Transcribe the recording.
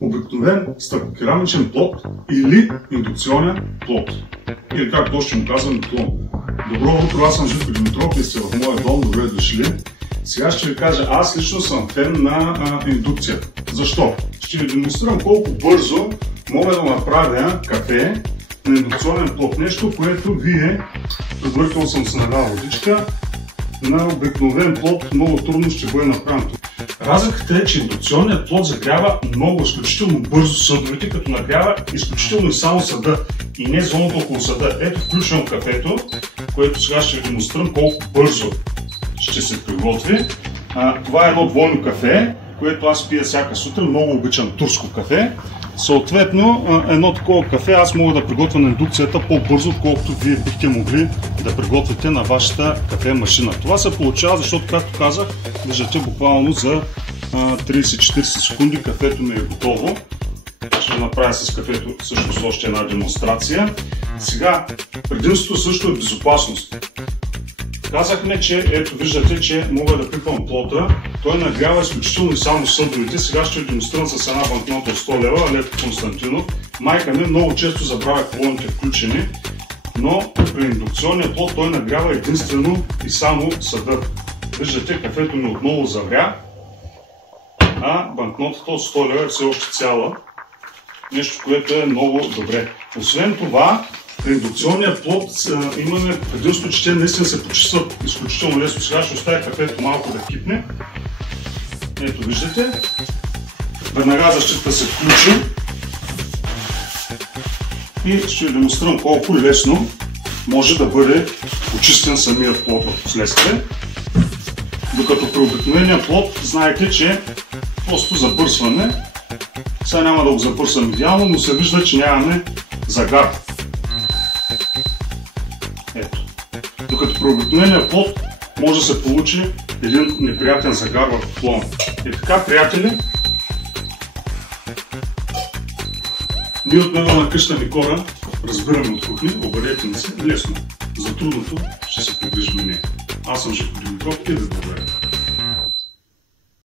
обикновен стъклокерамичен плот или индукционен плот. Или както още му казвам, клон. Добро утро, аз съм Живко Димитров и сте в моя дом, добре дошли. Сега ще ви кажа, аз лично съм фен на индукцията. Защо? Ще ви демонстрирам колко бързо мога да направя кафе на индукционен плот. Нещо, което вие, предварително съм се налил водичка, на обикновен плот много трудно ще бъде направено. Разликата е, че индукционният плот загрява много, изключително бързо съдовете, като нагрява изключително и само съда и не зоната около съда. Ето, включвам кафето, което сега ще ви демонстрирам колко бързо ще се приготви. Това е едно двойно кафе, което аз пия всяка сутрин. Много обичам турско кафе. Съответно, едно такова кафе аз мога да приготвя на индукцията по-бързо, отколкото вие бихте могли да приготвите на вашата кафе машина. Това се получава, защото, както казах, виждате, буквално за 30-40 секунди кафето ми е готово. Ще направя с кафето всъщност още една демонстрация. Сега, предимството също е безопасност. Казахме, че ето виждате, че мога да пипам плота. Той нагрява изключително и само съдовете. Сега ще ви демонстрирам с една банкнота от 100 лева, Алеко Константинов. Майка ми много често забравя колоните включени, но при индукционния плот той нагрява единствено и само съда. Виждате, кафето ми отново завря, а банкнотата от 100 лева е все още цяла. Нещо, което е много добре. Освен това, при индукционния плот имаме предимство, че те наистина се почистват изключително лесно. Сега ще оставя кафето малко да кипне. Ето виждате. Веднага защитата се включи. И ще ви демонстрирам колко лесно може да бъде почистен самият плот в последствие. Докато при обикновения плот, знаете, че просто забърсваме. Сега няма да го забърсвам идеално, но се вижда, че нямаме загар. Ето. Докато при обикновения плот може да се получи един неприятен загар в плона. И така, приятели, ние от него на къща Никора разбираме от кухни, обадете ни се лесно. За трудното ще се погрижим ние. Аз съм Живко Димитров и да благодаря.